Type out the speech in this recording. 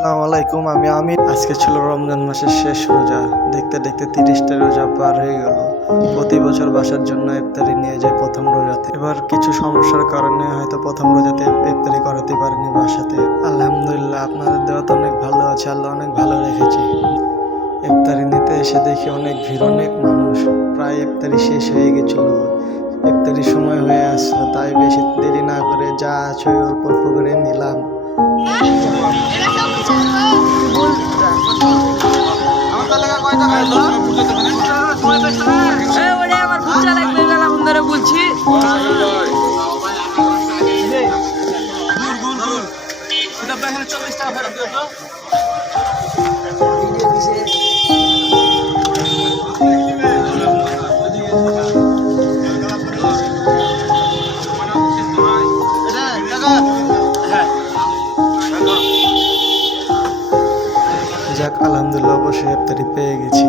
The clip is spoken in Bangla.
আসসালামু আলাইকুম। আমি আজকে ছিল রমজান মাসের শেষ রোজা। দেখতে দেখতে 30টা রোজা পার হয়ে গেল। প্রতি বছর বাসার জন্য ইফতারি নিয়ে যাই প্রথম রোজাতে। এবার কিছু সমস্যার কারণে হয়তো প্রথম রোজাতে ইফতারি করাতে পারিনি বাসাতে। আলহামদুলিল্লাহ, আপনাদের দেওয়া তো অনেক ভালো আছে, আল্লাহ অনেক ভালো রেখেছি। ইফতারি নিতে এসে দেখি অনেক ভিড়, অনেক মানুষ। প্রায় ইফতারি শেষ হয়ে গেছিল, ইফতারির সময় হয়ে আসলো, তাই বেশি দেরি না করে যা আছে অল্প অল্প করে নিলাম। বলছি যাক, আলহামদুলিল্লাহ, অবশ্যই ইফতারি পেয়ে গেছি।